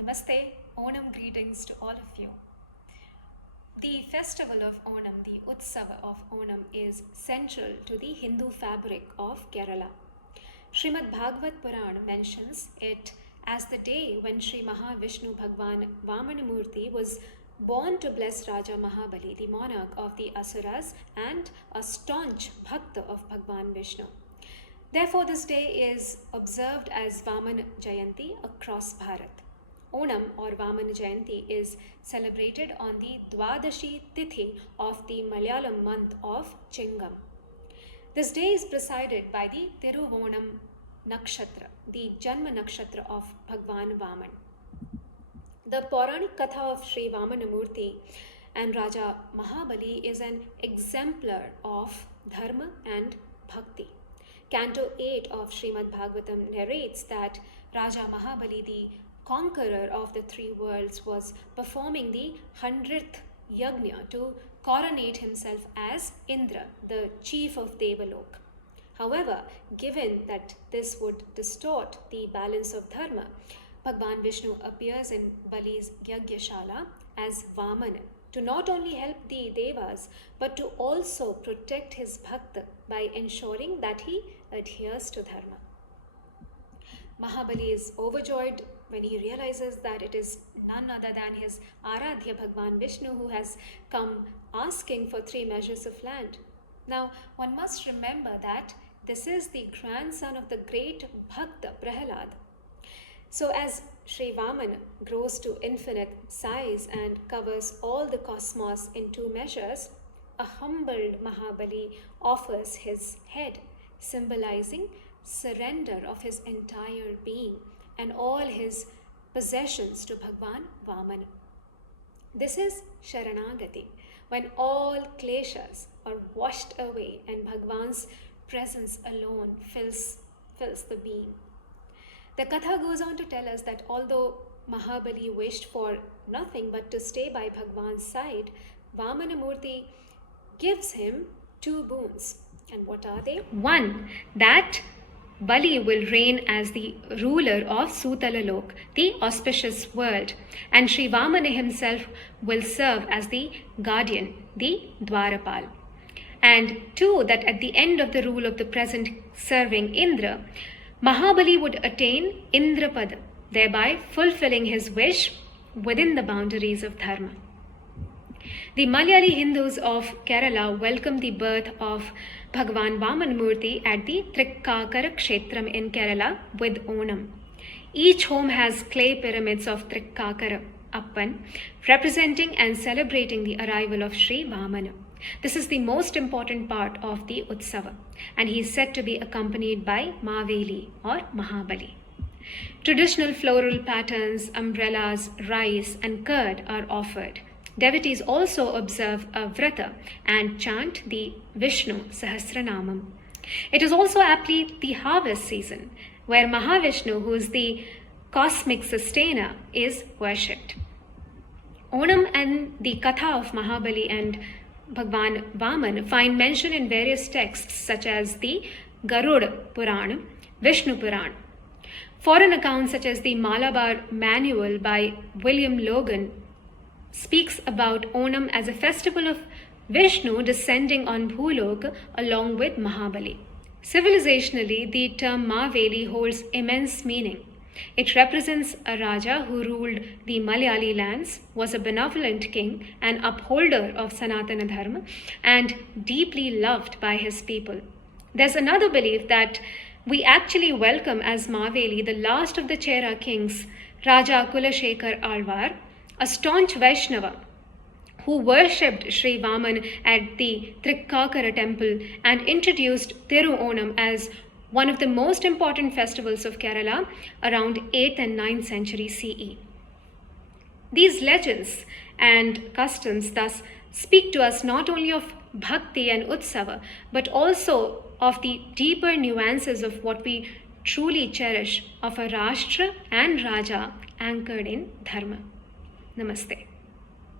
Namaste, Onam greetings to all of you. The festival of Onam, the Utsava of Onam, is central to the Hindu fabric of Kerala. Srimad Bhagavad Puran mentions it as the day when Sri Mahavishnu Bhagwan Vamanamurti was born to bless Raja Mahabali, the monarch of the Asuras and a staunch bhakta of Bhagwan Vishnu. Therefore, this day is observed as Vaman Jayanti across Bharat. Onam or Vaman Jayanti is celebrated on the Dwadashi Tithi of the Malayalam month of Chingam. This day is presided by the Tiruvonam Nakshatra, the Janma Nakshatra of Bhagwan Vaman. The Puranic Katha of Sri Vamanamurti and Raja Mahabali is an exemplar of Dharma and Bhakti. Canto 8 of Srimad Bhagavatam narrates that Raja Mahabali, the conqueror of the three worlds, was performing the 100th yajna to coronate himself as Indra, the chief of Devalok. However, given that this would distort the balance of dharma, Bhagwan Vishnu appears in Bali's Yagyashala as Vamana to not only help the Devas but to also protect his bhakta by ensuring that he adheres to dharma. Mahabali is overjoyed when he realizes that it is none other than his Aradhya Bhagwan Vishnu who has come asking for 3 measures of land. Now, one must remember that this is the grandson of the great Bhakta Prahalad. So, as Sri Vaman grows to infinite size and covers all the cosmos in 2 measures, a humbled Mahabali offers his head, symbolizing surrender of his entire being and all his possessions to Bhagwan Vamana. This is Sharanagati, when all kleshas are washed away and Bhagwan's presence alone fills the being. The Katha goes on to tell us that although Mahabali wished for nothing but to stay by Bhagwan's side, Vamanamurti gives him 2 boons. And what are they? One, that Bali will reign as the ruler of Sutalalok, the auspicious world, and Sri Vamana himself will serve as the guardian, the Dwarapal. And 2, that at the end of the rule of the present serving Indra, Mahabali would attain Indrapada, thereby fulfilling his wish within the boundaries of Dharma. The Malayali Hindus of Kerala welcome the birth of Bhagwan Vamanamurti at the Trikkakara Kshetram in Kerala with Onam. Each home has clay pyramids of Trikkakara, Appan, representing and celebrating the arrival of Sri Vamana. This is the most important part of the Utsava, and he is said to be accompanied by Maveli or Mahabali. Traditional floral patterns, umbrellas, rice, and curd are offered. Devotees also observe a vrata and chant the Vishnu Sahasranamam. It is also aptly the harvest season, where Mahavishnu, who is the cosmic sustainer, is worshipped. Onam and the Katha of Mahabali and Bhagwan Vaman find mention in various texts such as the Garuda Purana, Vishnu Purana. Foreign accounts such as the Malabar Manual by William Logan speaks about Onam as a festival of Vishnu descending on Bhulok along with Mahabali. Civilizationally, the term Maveli holds immense meaning. It represents a Raja who ruled the Malayali lands, was a benevolent king, an upholder of Sanatana Dharma, and deeply loved by his people. There's another belief that we actually welcome as Maveli the last of the Chera kings, Raja Kulashekar Alvar, a staunch Vaishnava who worshipped Sri Vaman at the Trikkakara temple and introduced Thiru Onam as one of the most important festivals of Kerala around 8th and 9th century CE. These legends and customs thus speak to us not only of Bhakti and Utsava, but also of the deeper nuances of what we truly cherish of a Rashtra and Raja anchored in Dharma. Namaste.